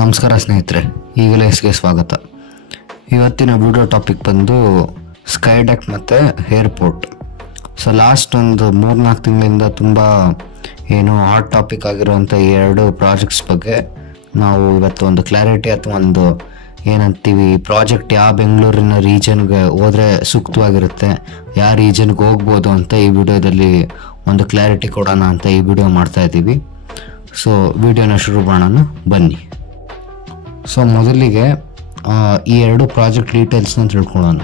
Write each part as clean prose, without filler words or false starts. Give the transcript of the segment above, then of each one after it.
ನಮಸ್ಕಾರ ಸ್ನೇಹಿತರೆ, ಈಗಲೇ ಎಸ್ಗೆ ಸ್ವಾಗತ. ಇವತ್ತಿನ ವಿಡಿಯೋ ಟಾಪಿಕ್ ಬಂದು ಸ್ಕೈ ಡೆಕ್ ಮತ್ತು ಏರ್ಪೋರ್ಟ್. ಸೊ ಲಾಸ್ಟ್ ಒಂದು 3-4 ತಿಂಗಳಿಂದ ತುಂಬ ಹಾಟ್ ಟಾಪಿಕ್ ಆಗಿರುವಂಥ ಈ ಎರಡು ಪ್ರಾಜೆಕ್ಟ್ಸ್ ಬಗ್ಗೆ ನಾವು ಇವತ್ತು ಒಂದು ಕ್ಲಾರಿಟಿ ಅಥವಾ ಒಂದು ಏನಂತೀವಿ ಪ್ರಾಜೆಕ್ಟ್ ಯಾವ ಬೆಂಗಳೂರಿನ ರೀಜನ್ಗೆ ಹೋದರೆ ಸೂಕ್ತವಾಗಿರುತ್ತೆ, ಯಾವ ರೀಜನ್ಗೆ ಹೋಗ್ಬೋದು ಅಂತ ಈ ವಿಡಿಯೋದಲ್ಲಿ ಒಂದು ಕ್ಲಾರಿಟಿ ಕೊಡೋಣ ಅಂತ ಈ ವಿಡಿಯೋ ಮಾಡ್ತಾ ಇದ್ದೀವಿ. ಸೊ ವಿಡಿಯೋನ ಶುರು ಮಾಡೋಣ ಬನ್ನಿ. ಸೊ ಮೊದಲಿಗೆ ಈ ಎರಡು ಪ್ರಾಜೆಕ್ಟ್ ಡೀಟೇಲ್ಸ್ನ ತಿಳ್ಕೊಳ್ಳೋಣ.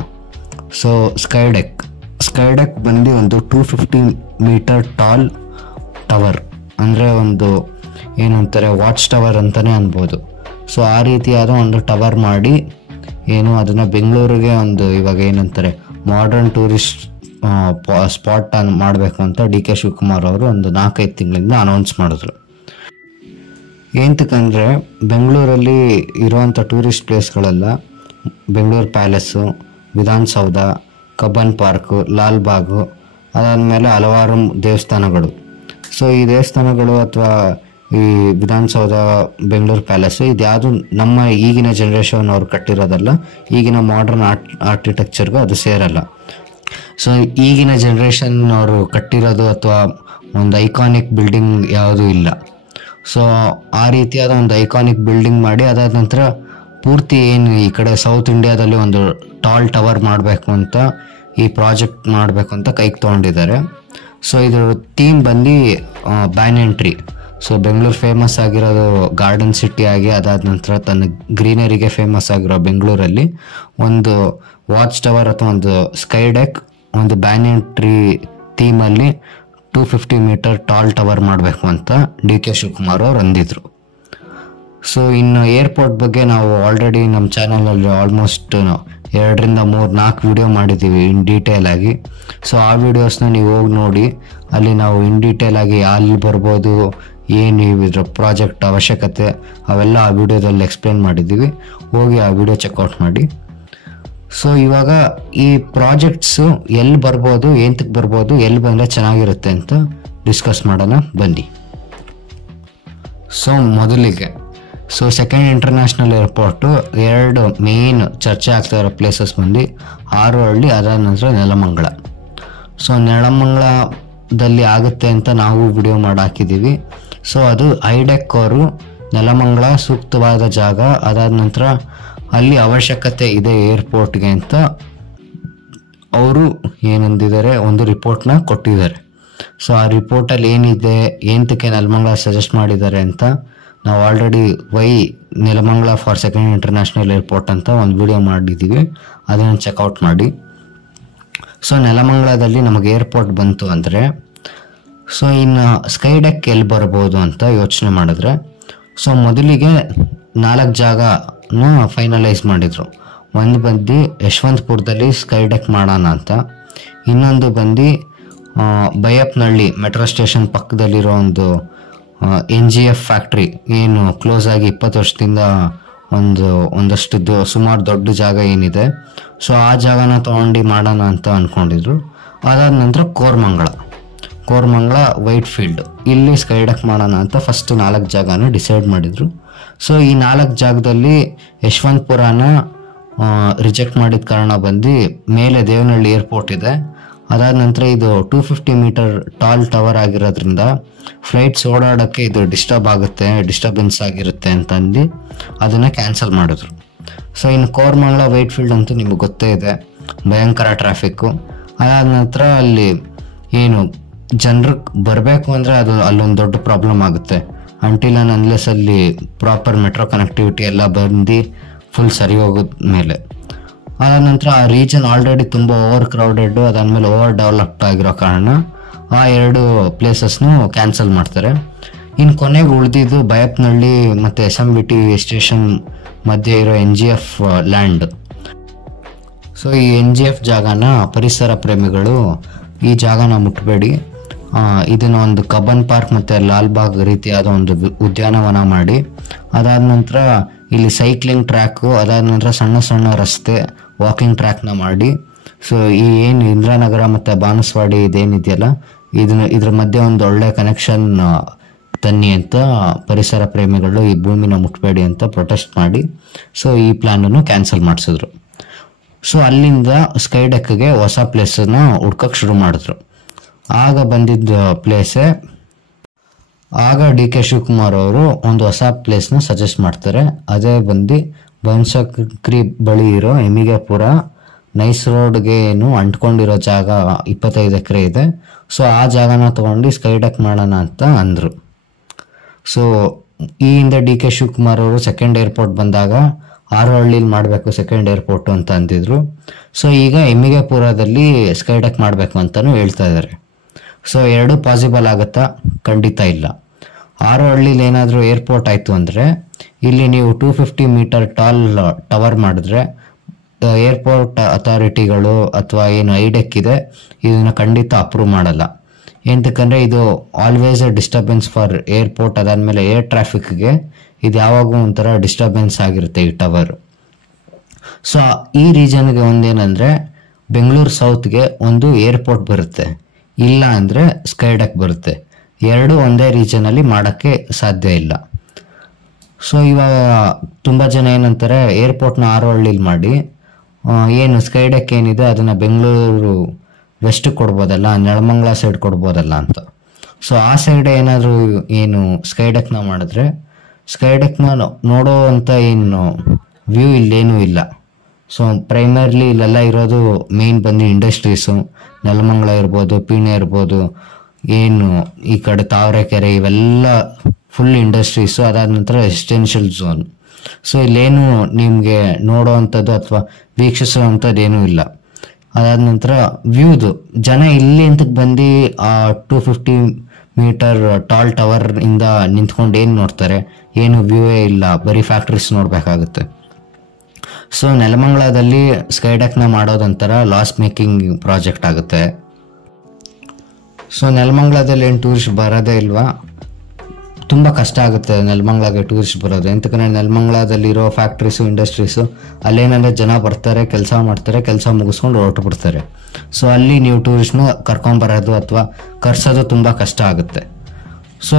ಸೊ ಸ್ಕೈ ಡೆಕ್ ಬಂದು ಒಂದು 250 ಮೀಟರ್ ಟಾಲ್ ಟವರ್, ಅಂದರೆ ಒಂದು ಏನಂತಾರೆ ವಾಚ್ ಟವರ್ ಅಂತಲೇ ಅನ್ಬೋದು. ಸೊ ಆ ರೀತಿಯಾದ ಒಂದು ಟವರ್ ಮಾಡಿ ಅದನ್ನು ಬೆಂಗಳೂರಿಗೆ ಒಂದು ಇವಾಗ ಏನಂತಾರೆ ಮಾಡರ್ನ್ ಟೂರಿಸ್ಟ್ ಸ್ಪಾಟ್ ಮಾಡಬೇಕು ಅಂತ ಡಿ ಕೆ ಶಿವಕುಮಾರ್ ಅವರು ಒಂದು 4-5 ತಿಂಗಳಿಂದ ಅನೌನ್ಸ್ ಮಾಡಿದ್ರು. ಏನಂತಂದರೆ ಬೆಂಗಳೂರಲ್ಲಿ ಇರುವಂಥ ಟೂರಿಸ್ಟ್ ಪ್ಲೇಸ್ಗಳೆಲ್ಲ Bengaluru palace, Vidhana Soudha, Cubbon park, Lalbagh, ಅದಾದಮೇಲೆ ಹಲವಾರು ದೇವಸ್ಥಾನಗಳು. ಸೊ ಈ ದೇವಸ್ಥಾನಗಳು ಅಥವಾ ಈ ವಿಧಾನಸೌಧ, ಬೆಂಗಳೂರು ಪ್ಯಾಲೇಸು ಇದ್ಯಾವುದು ನಮ್ಮ ಈಗಿನ ಜನ್ರೇಷನ್ ಅವ್ರು ಕಟ್ಟಿರೋದಲ್ಲ, ಈಗಿನ ಮಾಡರ್ನ್ ಆರ್ಕಿಟೆಕ್ಚರ್ಗೂ ಅದು ಸೇರಲ್ಲ. ಸೊ ಈಗಿನ ಜನ್ರೇಷನ್ ಅವರು ಕಟ್ಟಿರೋದು ಅಥವಾ ಒಂದು ಐಕಾನಿಕ್ ಬಿಲ್ಡಿಂಗ್ ಯಾವುದೂ ಇಲ್ಲ. ಸೊ ಆ ರೀತಿಯಾದ ಒಂದು ಐಕಾನಿಕ್ ಬಿಲ್ಡಿಂಗ್ ಮಾಡಿ ಅದಾದ ನಂತರ ಪೂರ್ತಿ ಈ ಕಡೆ ಸೌತ್ ಇಂಡಿಯಾದಲ್ಲಿ ಒಂದು ಟಾಲ್ ಟವರ್ ಮಾಡಬೇಕು ಅಂತ ಈ ಪ್ರಾಜೆಕ್ಟ್ ಮಾಡಬೇಕು ಅಂತ ಕೈಗೆ ತೊಗೊಂಡಿದ್ದಾರೆ. ಸೊ ಇದ್ರ ಥೀಮ್ ಬಂದು banyan tree. So Bengaluru famous ಆಗಿರೋದು ಗಾರ್ಡನ್ ಸಿಟಿ ಆಗಿ ಅದಾದ ನಂತರ ತನ್ನ ಗ್ರೀನರಿಗೆ ಫೇಮಸ್ ಆಗಿರೋ ಬೆಂಗಳೂರಲ್ಲಿ ಒಂದು ವಾಚ್ ಟವರ್ ಅಥವಾ ಒಂದು ಸ್ಕೈ ಡೆಕ್ ಒಂದು ಬ್ಯಾನಿಯನ್ ಟ್ರೀ ಥೀಮಲ್ಲಿ 250 ಮೀಟರ್ ಟಾಲ್ ಟವರ್ ಮಾಡಬೇಕು ಅಂತ ಡಿ ಕೆ ಶಿವಕುಮಾರ್ ಅವರು ಅಂದಿದ್ರು. ಸೊ ಇನ್ನು ಏರ್ಪೋರ್ಟ್ ಬಗ್ಗೆ ನಾವು ಆಲ್ರೆಡಿ ನಮ್ಮ ಚಾನಲಲ್ಲಿ ಆಲ್ಮೋಸ್ಟ್ 2-3-4 ವಿಡಿಯೋ ಮಾಡಿದ್ದೀವಿ ಇನ್ ಡೀಟೇಲ್ ಆಗಿ. ಸೊ ಆ ವಿಡಿಯೋಸ್ನ ನೀವು ಹೋಗಿ ನೋಡಿ, ಅಲ್ಲಿ ನಾವು ಇನ್ ಡೀಟೇಲ್ ಆಗಿ ಅಲ್ಲಿ ಬರ್ಬೋದು, ಇದ್ರ ಪ್ರಾಜೆಕ್ಟ್ ಅವಶ್ಯಕತೆ ಅವೆಲ್ಲ ಆ ವಿಡಿಯೋದಲ್ಲಿ ಎಕ್ಸ್ಪ್ಲೇನ್ ಮಾಡಿದ್ದೀವಿ. ಹೋಗಿ ಆ ವಿಡಿಯೋ ಚೆಕ್ಔಟ್ ಮಾಡಿ. ಸೊ ಇವಾಗ ಈ ಪ್ರಾಜೆಕ್ಟ್ಸು ಎಲ್ಲಿ ಬರ್ಬೋದು, ಏನಕ್ಕೆ ಬರ್ಬೋದು, ಎಲ್ಲಿ ಬಂದರೆ ಚೆನ್ನಾಗಿರುತ್ತೆ ಅಂತ ಡಿಸ್ಕಸ್ ಮಾಡೋಣ ಬನ್ನಿ. ಸೊ ಮೊದಲಿಗೆ ಸೆಕೆಂಡ್ ಇಂಟರ್ನ್ಯಾಷನಲ್ ಏರ್ಪೋರ್ಟು 2 ಮೇನ್ ಚರ್ಚೆ ಆಗ್ತಾ ಇರೋ ಪ್ಲೇಸಸ್ ಬಂದು ಹಾರೋಹಳ್ಳಿ, ಅದಾದ ನಂತರ ನೆಲಮಂಗಲ. ಸೊ ನೆಲಮಂಗಲದಲ್ಲಿ ಆಗುತ್ತೆ ಅಂತ ನಾವು ವಿಡಿಯೋ ಮಾಡಿ ಹಾಕಿದ್ದೀವಿ. ಸೊ ಅದು ಐಡೆಕ್ ಅವರು ನೆಲಮಂಗಲ ಸೂಕ್ತವಾದ ಜಾಗ, ಅದಾದ ನಂತರ ಅಲ್ಲಿ ಅವಶ್ಯಕತೆ ಇದೆ ಏರ್ಪೋರ್ಟ್ಗೆ ಅಂತ ಅವರು ಏನಂದಿದ್ದಾರೆ, ಒಂದು ರಿಪೋರ್ಟ್ನ ಕೊಟ್ಟಿದ್ದಾರೆ. ಸೊ ಆ ರಿಪೋರ್ಟಲ್ಲಿ ಏನಿದೆ, ಏನಕ್ಕೆ ನೆಲಮಂಗಲ ಸಜೆಸ್ಟ್ ಮಾಡಿದ್ದಾರೆ ಅಂತ ನಾವು already Nelamangala for second international airport ಅಂತ ಒಂದು ವಿಡಿಯೋ ಮಾಡಿದ್ದೀವಿ, ಅದನ್ನು ಚೆಕ್ಔಟ್ ಮಾಡಿ. ಸೊ ನೆಲಮಂಗಲದಲ್ಲಿ ನಮಗೆ ಏರ್ಪೋರ್ಟ್ ಬಂತು ಅಂದರೆ ಸೊ ಇನ್ನು ಸ್ಕೈ ಡೆಕ್ ಎಲ್ಲಿ ಬರ್ಬೋದು ಅಂತ ಯೋಚನೆ ಮಾಡಿದ್ರೆ, ಸೊ ಮೊದಲಿಗೆ 4 ಜಾಗನ ಫೈನಲೈಸ್ ಮಾಡಿದರು. ಒಂದು ಬಂದು ಯಶವಂತಪುರದಲ್ಲಿ ಸ್ಕೈ ಡೆಕ್ ಮಾಡೋಣ ಅಂತ, ಇನ್ನೊಂದು ಬಂದು ಬೈಯಪ್ಪನಹಳ್ಳಿ ಮೆಟ್ರೋ ಸ್ಟೇಷನ್ ಪಕ್ಕದಲ್ಲಿರೋ ಒಂದು NGF ಫ್ಯಾಕ್ಟ್ರಿ ಏನು ಕ್ಲೋಸ್ ಆಗಿ 20 ವರ್ಷದಿಂದ ಒಂದಷ್ಟು ಸುಮಾರು ದೊಡ್ಡ ಜಾಗ ಏನಿದೆ, ಸೊ ಆ ಜಾಗನ ತೊಗೊಂಡು ಮಾಡೋಣ ಅಂತ ಅಂದ್ಕೊಂಡಿದ್ರು. ಅದಾದ ನಂತರ ಕೋರಮಂಗಲ ವೈಟ್ ಫೀಲ್ಡ್, ಇಲ್ಲಿ ಸ್ಕೈ ಡೆಕ್ ಮಾಡೋಣ ಅಂತ ಫಸ್ಟ್ 4 ಜಾಗನ ಡಿಸೈಡ್ ಮಾಡಿದರು. ಸೊ ಈ 4 ಜಾಗದಲ್ಲಿ ಯಶವಂತಪುರನ ರಿಜೆಕ್ಟ್ ಮಾಡಿದ ಕಾರಣ ಬಂದು ಮೇಲೆ ದೇವನಹಳ್ಳಿ ಏರ್ಪೋರ್ಟ್ ಇದೆ. ಅದಾದ ನಂತರ ಇದು 250 ಮೀಟರ್ ಟಾಲ್ ಟವರ್ ಆಗಿರೋದ್ರಿಂದ ಫ್ಲೈಟ್ಸ್ ಓಡಾಡೋಕ್ಕೆ ಇದು ಡಿಸ್ಟರ್ಬೆನ್ಸ್ ಆಗಿರುತ್ತೆ ಅಂತಂದು ಅದನ್ನು ಕ್ಯಾನ್ಸಲ್ ಮಾಡಿದ್ರು. ಸೊ ಇನ್ನು ಕೋರಮಂಗಲ ವೈಟ್ ಫೀಲ್ಡ್ ಅಂತೂ ನಿಮಗೆ ಗೊತ್ತೇ ಇದೆ, ಭಯಂಕರ ಟ್ರಾಫಿಕ್ಕು. ಅದಾದ ನಂತರ ಅಲ್ಲಿ ಜನರಿಗೆ ಬರಬೇಕು ಅಂದರೆ ಅಲ್ಲೊಂದು ದೊಡ್ಡ ಪ್ರಾಬ್ಲಮ್ ಆಗುತ್ತೆ. ಅಂಟಿಲ್ ಆ್ಯಂಡ್ ಅನ್ಲೆಸ್ ಅಲ್ಲಿ ಪ್ರಾಪರ್ ಮೆಟ್ರೋ ಕನೆಕ್ಟಿವಿಟಿ ಎಲ್ಲ ಬಂದು ಫುಲ್ ಸರಿ ಹೋಗೋದ ಮೇಲೆ. ಅದಾದ ನಂತರ ಆ ರೀಜನ್ ಆಲ್ರೆಡಿ ತುಂಬ ಓವರ್ ಕ್ರೌಡೆಡ್, ಅದಾದಮೇಲೆ ಓವರ್ ಡೆವಲಪ್ಡ್ ಆಗಿರೋ ಕಾರಣ ಆ 2 ಪ್ಲೇಸಸ್ನು ಕ್ಯಾನ್ಸಲ್ ಮಾಡ್ತಾರೆ. ಇನ್ನು ಕೊನೆಗೆ ಉಳಿದಿದ್ದು ಬೈಯಪ್ಪನಹಳ್ಳಿ ಮತ್ತು SMBT ಸ್ಟೇಷನ್ ಮಧ್ಯೆ ಇರೋ NGF ಲ್ಯಾಂಡ್. ಸೊ ಈ NGF ಜಾಗನ ಪರಿಸರ ಪ್ರೇಮಿಗಳು ಈ ಜಾಗನ ಮುಟ್ಟಬೇಡಿ, ಇದನ್ನು ಒಂದು ಕಬ್ಬನ್ ಪಾರ್ಕ್ ಮತ್ತು ಲಾಲ್ಬಾಗ್ ರೀತಿಯಾದ ಒಂದು ಉದ್ಯಾನವನ ಮಾಡಿ, ಅದಾದ ನಂತರ ಇಲ್ಲಿ ಸೈಕ್ಲಿಂಗ್ ಟ್ರ್ಯಾಕು, ಅದಾದ ನಂತರ ಸಣ್ಣ ರಸ್ತೆ ವಾಕಿಂಗ್ ಟ್ರ್ಯಾಕ್ನ ಮಾಡಿ. ಸೊ ಈ ಇಂದಿರಾನಗರ ಮತ್ತು ಬಾನಸವಾಡಿ ಇದೇನಿದೆಯಲ್ಲ, ಇದ್ರ ಮಧ್ಯೆ ಒಂದು ಒಳ್ಳೆ ಕನೆಕ್ಷನ್ ತನ್ನಿ ಅಂತ ಪರಿಸರ ಪ್ರೇಮಿಗಳು ಈ ಭೂಮಿನ ಮುಟ್ಬೇಡಿ ಅಂತ ಪ್ರೊಟೆಸ್ಟ್ ಮಾಡಿ ಸೊ ಈ ಪ್ಲಾನನ್ನು ಕ್ಯಾನ್ಸಲ್ ಮಾಡಿಸಿದ್ರು. ಸೊ ಅಲ್ಲಿಂದ ಸ್ಕೈ ಡೆಕ್ಗೆ ಹೊಸ ಪ್ಲೇಸನ್ನ ಹುಡ್ಕಕ್ಕೆ ಶುರು ಮಾಡಿದ್ರು. ಆಗ ಬಂದಿದ್ದ ಪ್ಲೇಸೇ ಆಗ DK ಶಿವಕುಮಾರ್ ಅವರು ಒಂದು ಹೊಸ ಪ್ಲೇಸ್ನ ಸಜೆಸ್ಟ್ ಮಾಡ್ತಾರೆ. ಅದೇ ಬಂದು ಬನ್ಸಕ್ರಿ ಬಳಿ ಇರೋ ಎಮಿಗೆಪುರ ನೈಸ್ ರೋಡ್ಗೆ ಏನು ಅಂಟ್ಕೊಂಡಿರೋ ಜಾಗ 25 ಎಕರೆ ಇದೆ. ಸೊ ಆ ಜಾಗನ ತಗೊಂಡು ಸ್ಕೈ ಡೆಕ್ ಮಾಡೋಣ ಅಂತ ಅಂದರು. ಸೊ ಈ ಹಿಂದೆ DK ಶಿವಕುಮಾರ್ ಅವರು ಸೆಕೆಂಡ್ ಏರ್ಪೋರ್ಟ್ ಬಂದಾಗ ಆರೋಹಳ್ಳಿಲಿ ಮಾಡಬೇಕು ಸೆಕೆಂಡ್ ಏರ್ಪೋರ್ಟ್ ಅಂತ ಅಂದಿದ್ರು. ಸೊ ಈಗ ಎಮಿಗೆಪುರದಲ್ಲಿ ಸ್ಕೈ ಡೆಕ್ ಮಾಡಬೇಕು ಅಂತಾನು ಹೇಳ್ತಾ ಇದ್ದಾರೆ. ಸೊ ಎರಡು ಪಾಸಿಬಲ್ ಆಗುತ್ತಾ? ಖಂಡಿತ ಇಲ್ಲ. ಆರೋಹಳ್ಳಿಲಿ ಏನಾದರೂ ಏರ್ಪೋರ್ಟ್ ಆಯಿತು ಅಂದರೆ ಇಲ್ಲಿ ನೀವು 250 ಮೀಟರ್ ಟಾಲ್ ಟವರ್ ಮಾಡಿದ್ರೆ ಏರ್ಪೋರ್ಟ್ ಅಥಾರಿಟಿಗಳು ಅಥವಾ ಏನು ಐಡೆಕ್ ಇದೆ ಇದನ್ನ ಖಂಡಿತ ಅಪ್ರೂವ್ ಮಾಡಲ್ಲ. ಎಂತಕ್ಕಂದರೆ ಇದು always A disturbance for airport. ಅದಾದಮೇಲೆ ಏರ್ ಟ್ರಾಫಿಕ್ಗೆ ಇದು ಯಾವಾಗೂ ಒಂಥರ ಡಿಸ್ಟರ್ಬೆನ್ಸ್ ಆಗಿರುತ್ತೆ ಈ ಟವರ್. ಸೊ ಈ ರೀಜನ್ಗೆ ಒಂದೇನಂದರೆ ಬೆಂಗಳೂರು ಸೌತ್ಗೆ ಒಂದು ಏರ್ಪೋರ್ಟ್ ಬರುತ್ತೆ, ಇಲ್ಲ ಅಂದರೆ ಸ್ಕೈ ಡೆಕ್ ಬರುತ್ತೆ. ಎರಡು ಒಂದೇ ರೀಜನಲ್ಲಿ ಮಾಡೋಕ್ಕೆ ಸಾಧ್ಯ ಇಲ್ಲ. ಸೊ ಇವಾಗ ತುಂಬ ಜನ ಏನಂತಾರೆ ಏರ್ಪೋರ್ಟ್ನ ಆರೋಹಳ್ಳಿಲಿ ಮಾಡಿ ಏನು ಸ್ಕೈ ಡೆಕ್ ಏನಿದೆ ಅದನ್ನು ಬೆಂಗಳೂರು ವೆಸ್ಟ್ ಕೊಡ್ಬೋದಲ್ಲ, ನೆಲಮಂಗಲ ಸೈಡ್ ಕೊಡ್ಬೋದಲ್ಲ ಅಂತ. ಸೊ ಆ ಸೈಡ್ ಏನಾದರೂ ಏನು ಸ್ಕೈ ಡೆಕ್ನ ಮಾಡಿದ್ರೆ ಸ್ಕೈ ಡೆಕ್ನ ನೋಡೋ ಅಂತ ಏನು ವ್ಯೂ ಇಲ್ಲೇನೂ ಇಲ್ಲ. ಸೊ ಪ್ರೈಮರ್ಲಿ ಇಲ್ಲೆಲ್ಲ ಇರೋದು ಮೇನ್ ಬಂದು ಇಂಡಸ್ಟ್ರೀಸು, ನೆಲಮಂಗಲ ಇರ್ಬೋದು, ಪೀಣ್ಯ ಇರ್ಬೋದು, ಏನು ಈ ಕಡೆ ತಾವರೆಕೆರೆ ಇವೆಲ್ಲ ಫುಲ್ ಇಂಡಸ್ಟ್ರೀಸು. ಅದಾದ ನಂತರ ರೆಸಿಡೆನ್ಷಿಯಲ್ ಝೋನ್. ಸೊ ಇಲ್ಲೇನು ನಿಮಗೆ ನೋಡೋ ಅಂಥದ್ದು ಅಥವಾ ವೀಕ್ಷಿಸೋ ಅಂಥದ್ದು ಏನೂ ಇಲ್ಲ. ಅದಾದ ನಂತರ ವ್ಯೂದು ಜನ ಇಲ್ಲಿ ಅಂತಕ್ಕೆ ಬಂದು ಆ 250 ಮೀಟರ್ ಟಾಲ್ ಟವರ್ ಇಂದ ನಿಂತ್ಕೊಂಡು ಏನು ನೋಡ್ತಾರೆ? ಏನು ವ್ಯೂವೇ ಇಲ್ಲ, ಬರೀ ಫ್ಯಾಕ್ಟ್ರೀಸ್ ನೋಡಬೇಕಾಗುತ್ತೆ. ಸೊ ನೆಲಮಂಗಲದಲ್ಲಿ ಸ್ಕೈ ಡೆಕ್ನ ಮಾಡೋದೊಂಥರ ಲಾಸ್ ಮೇಕಿಂಗ್ ಪ್ರಾಜೆಕ್ಟ್ ಆಗುತ್ತೆ. ಸೊ ನೆಲಮಂಗಲದಲ್ಲಿ ಏನು ಟೂರಿಸ್ಟ್ ಬರೋದೇ ಇಲ್ವಾ? ತುಂಬ ಕಷ್ಟ ಆಗುತ್ತೆ ನೆಲಮಂಗಲಗೆ ಟೂರಿಸ್ಟ್ ಬರೋದು. ಎಂತಕ್ಕಂದರೆ ನೆಲಮಂಗಲದಲ್ಲಿರೋ ಫ್ಯಾಕ್ಟ್ರೀಸು, ಇಂಡಸ್ಟ್ರೀಸು ಅಲ್ಲೇನಂದರೆ ಜನ ಬರ್ತಾರೆ, ಕೆಲಸ ಮಾಡ್ತಾರೆ, ಕೆಲಸ ಮುಗಿಸ್ಕೊಂಡು ಹೊರಟು ಬಿಡ್ತಾರೆ. ಸೊ ಅಲ್ಲಿ ನೀವು ಟೂರಿಸ್ಟ್ನ ಕರ್ಕೊಂಬರೋದು ಅಥವಾ ಕರ್ಸೋದು ತುಂಬ ಕಷ್ಟ ಆಗುತ್ತೆ. ಸೊ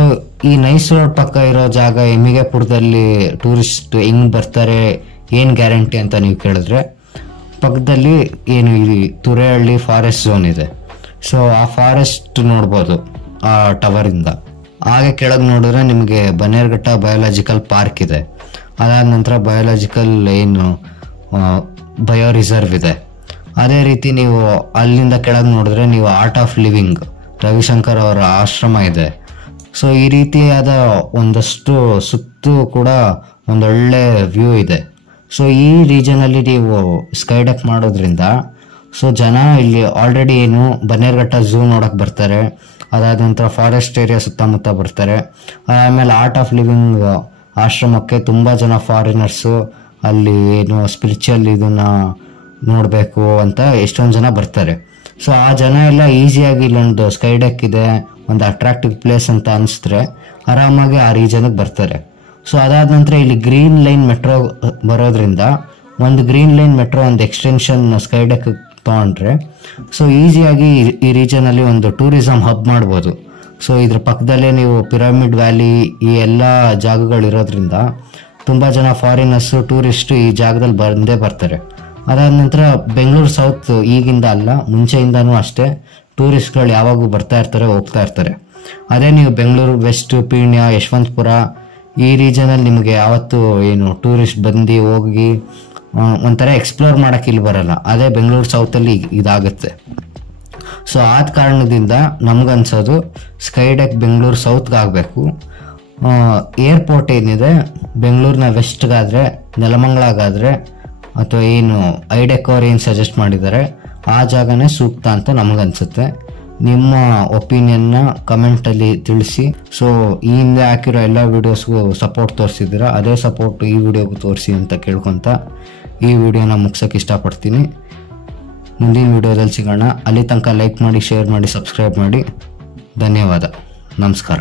ಈ ನೈಸ್ ರೋಡ್ ಪಕ್ಕ ಇರೋ ಜಾಗ ಎಮಿಗೆಪುರದಲ್ಲಿ ಟೂರಿಸ್ಟ್ ಹೆಂಗೆ ಬರ್ತಾರೆ, ಏನು ಗ್ಯಾರಂಟಿ ಅಂತ ನೀವು ಕೇಳಿದ್ರೆ ಪಕ್ಕದಲ್ಲಿ ಏನು ಈ ತುರೇಹಳ್ಳಿ ಫಾರೆಸ್ಟ್ ಝೋನ್ ಇದೆ. ಸೊ ಆ ಫಾರೆಸ್ಟ್ ನೋಡ್ಬೋದು ಆ ಟವರಿಂದ. ಹಾಗೆ ಕೆಳಗೆ ನೋಡಿದ್ರೆ ನಿಮಗೆ ಬನ್ನೇರುಘಟ್ಟ ಬಯೋಲಾಜಿಕಲ್ ಪಾರ್ಕ್ ಇದೆ. ಅದಾದ ನಂತರ ಬಯೋಲಾಜಿಕಲ್ ಏನು ಬಯೋ ರಿಸರ್ವ್ ಇದೆ. ಅದೇ ರೀತಿ ನೀವು ಅಲ್ಲಿಂದ ಕೆಳಗೆ ನೋಡಿದ್ರೆ ನೀವು ಆರ್ಟ್ ಆಫ್ ಲಿವಿಂಗ್ ರವಿಶಂಕರ್ ಅವರ ಆಶ್ರಮ ಇದೆ. ಸೊ ಈ ರೀತಿಯಾದ ಒಂದಷ್ಟು ಸುತ್ತು ಕೂಡ ಒಂದೊಳ್ಳೆ ವ್ಯೂ ಇದೆ. ಸೊ ಈ ರೀಜನಲ್ಲಿ ನೀವು ಸ್ಕೈ ಡೆಕ್ ಮಾಡೋದ್ರಿಂದ ಸೊ ಜನ ಇಲ್ಲಿ ಆಲ್ರೆಡಿ ಏನು ಬನ್ನೇರುಘಟ್ಟ ಝೂ ನೋಡೋಕೆ ಬರ್ತಾರೆ. ಅದಾದ ನಂತರ ಫಾರೆಸ್ಟ್ ಏರಿಯಾ ಸುತ್ತಮುತ್ತ ಬರ್ತಾರೆ. ಆಮೇಲೆ ಆರ್ಟ್ ಆಫ್ ಲಿವಿಂಗ್ ಆಶ್ರಮಕ್ಕೆ ತುಂಬ ಜನ ಫಾರಿನರ್ಸು ಅಲ್ಲಿ ಏನು ಸ್ಪಿರಿಚುವಲ್ ಇದನ್ನು ನೋಡಬೇಕು ಅಂತ ಎಷ್ಟೊಂದು ಜನ ಬರ್ತಾರೆ. ಸೊ ಆ ಜನ ಎಲ್ಲ ಈಸಿಯಾಗಿ ಇಲ್ಲೊಂದು ಸ್ಕೈ ಡೆಕ್ ಇದೆ, ಒಂದು ಅಟ್ರಾಕ್ಟಿವ್ ಪ್ಲೇಸ್ ಅಂತ ಅನಿಸಿದ್ರೆ ಆರಾಮಾಗಿ ಆ ರೀಜನ್ಗೆ ಬರ್ತಾರೆ. ಸೊ ಅದಾದ ನಂತರ ಇಲ್ಲಿ ಗ್ರೀನ್ ಲೈನ್ ಮೆಟ್ರೋ ಬರೋದ್ರಿಂದ ಒಂದು ಗ್ರೀನ್ ಲೈನ್ ಮೆಟ್ರೋ ಒಂದು ಎಕ್ಸ್ಟೆನ್ಷನ್ ಸ್ಕೈ ಡೆಕ್ ತೊಗೊಂಡ್ರೆ ಸೊ ಈಸಿಯಾಗಿ ಈ ರೀಜನಲ್ಲಿ ಒಂದು ಟೂರಿಸಂ ಹಬ್ ಮಾಡ್ಬೋದು. ಸೊ ಇದ್ರ ಪಕ್ಕದಲ್ಲೇ ನೀವು ಪಿರಮಿಡ್ ವ್ಯಾಲಿ ಈ ಎಲ್ಲ ಜಾಗಗಳಿರೋದ್ರಿಂದ ತುಂಬ ಜನ ಫಾರಿನರ್ಸು ಟೂರಿಸ್ಟು ಈ ಜಾಗದಲ್ಲಿ ಬಂದೇ ಬರ್ತಾರೆ. ಅದಾದ ನಂತರ ಬೆಂಗಳೂರು ಸೌತ್ ಈಗಿಂದ ಅಲ್ಲ ಮುಂಚೆಯಿಂದನೂ ಅಷ್ಟೇ ಟೂರಿಸ್ಟ್ಗಳು ಯಾವಾಗೂ ಬರ್ತಾ ಇರ್ತಾರೆ, ಹೋಗ್ತಾ ಇರ್ತಾರೆ. ಅದೇ ನೀವು ಬೆಂಗಳೂರು ವೆಸ್ಟ್, ಪೀಣ್ಯ, ಯಶವಂತಪುರ ಈ ರೀಜನಲ್ಲಿ ನಿಮಗೆ ಯಾವತ್ತು ಏನು ಟೂರಿಸ್ಟ್ ಬಂದು ಹೋಗಿ ಒಂಥರ ಎಕ್ಸ್ಪ್ಲೋರ್ ಮಾಡೋಕ್ಕೆ ಇಲ್ಲಿ ಬರಲ್ಲ. ಅದೇ ಬೆಂಗಳೂರು ಸೌತಲ್ಲಿ ಇದಾಗುತ್ತೆ. ಸೊ ಆದ ಕಾರಣದಿಂದ ನಮಗನ್ಸೋದು ಸ್ಕೈ ಡೆಕ್ ಬೆಂಗಳೂರು ಸೌತ್ಗೆ ಆಗಬೇಕು. ಏರ್ಪೋರ್ಟ್ ಏನಿದೆ ಬೆಂಗಳೂರಿನ ವೆಸ್ಟ್ಗಾದರೆ, ನೆಲಮಂಗಲಾಗಾದರೆ ಅಥವಾ ಏನು ಐಡೆಕ್ ಅವ್ರು ಏನು ಸಜೆಸ್ಟ್ ಮಾಡಿದ್ದಾರೆ ಆ ಜಾಗನೇ ಸೂಕ್ತ ಅಂತ ನಮಗನ್ಸುತ್ತೆ. ನಿಮ್ಮ ಒಪಿನಿಯನ್ನ ಕಮೆಂಟಲ್ಲಿ ತಿಳಿಸಿ. ಸೊ ಈ ಹಿಂದೆ ಹಾಕಿರೋ ಎಲ್ಲ ವೀಡಿಯೋಸ್ಗೂ ಸಪೋರ್ಟ್ ತೋರಿಸಿದ್ದೀರಾ, ಅದೇ ಸಪೋರ್ಟ್ ಈ ವಿಡಿಯೋಗೂ ತೋರಿಸಿ ಅಂತ ಕೇಳ್ಕೊತ ಈ ವಿಡಿಯೋನ ಮುಗ್ಸೋಕ್ಕೆ ಇಷ್ಟಪಡ್ತೀನಿ. ಮುಂದಿನ ವಿಡಿಯೋದಲ್ಲಿ ಸಿಗೋಣ. ಅಲ್ಲಿ ತನಕ ಲೈಕ್ ಮಾಡಿ, ಶೇರ್ ಮಾಡಿ, ಸಬ್ಸ್ಕ್ರೈಬ್ ಮಾಡಿ. ಧನ್ಯವಾದ. ನಮಸ್ಕಾರ.